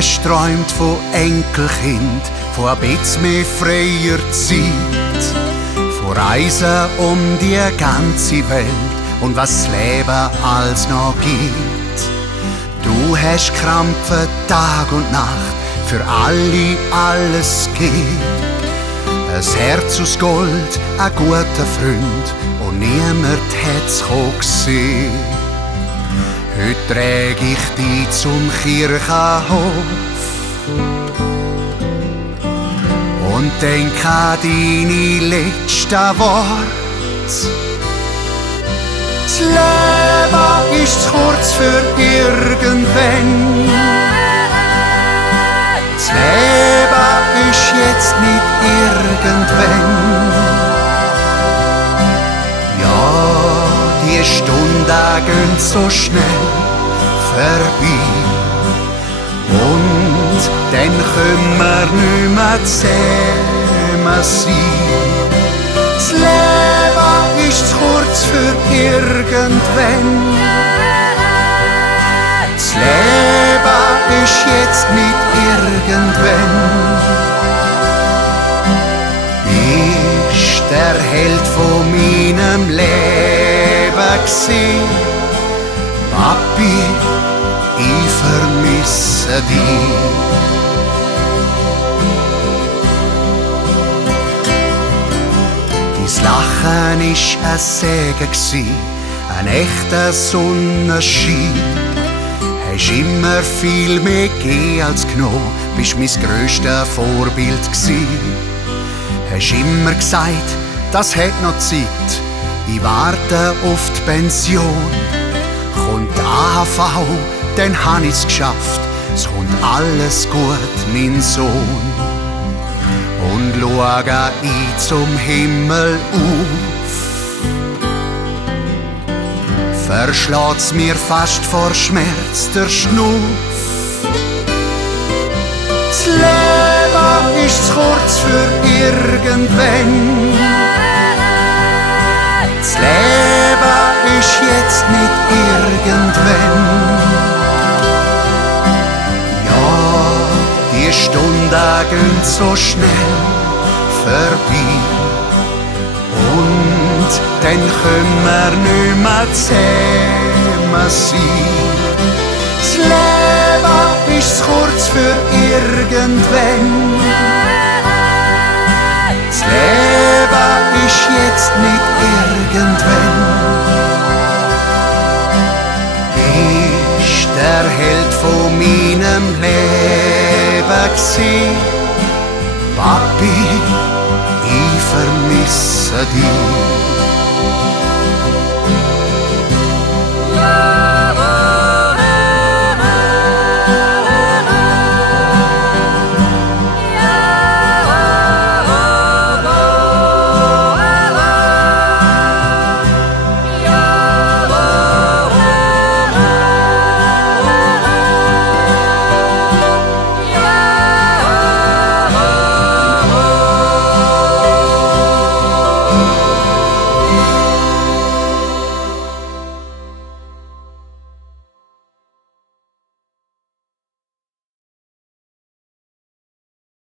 hast träumt von Enkelkind, von ein bisschen mehr freier Zeit, von Reisen um die ganze Welt und was das Leben alles noch gibt. Du hast Krampfen Tag und Nacht, für alle alles gibt. Ein Herz aus Gold, ein guter Freund und niemand hat's gesehen. Heute träg ich dich zum Kirchenhof und denk an deine letzten Worte. Das Leben ist zu kurz für irgendwann. Das Leben ist jetzt nicht irgendwann. Ja, die Stunden gehen so schnell vorbei und dann können wir nicht mehr zusammen sein. Das Leben ist zu kurz für irgendwann. Das Leben ist jetzt nicht irgendwann. Bist der Held von meinem Leben gsi. Papi, ich vermisse dich. Dein Lachen ist ein Segen gsi, ein echter Sonnenschein. Hast immer viel mehr gegeben als genommen, bist mein grösstes Vorbild gsi. Hast immer gesagt, das hat noch Zeit, ich warte auf die Pension. Kommt die AHV, dann hab ich's geschafft, es kommt alles gut, mein Sohn. Und schaue ich zum Himmel auf, verschlägt's mir fast vor Schmerz der Schnuff. Das Leben ist zu kurz für irgendwann. Das Leben ist jetzt nicht irgendwann. Ja, die Stunden gehen so schnell vorbei und dann können wir nicht mehr zusammen sein. Das Leben ist zu kurz für irgendwann. Das Leben ist jetzt nicht irgendwann. Bist der Held von meinem Leben gsi. Papi, ich vermisse dich.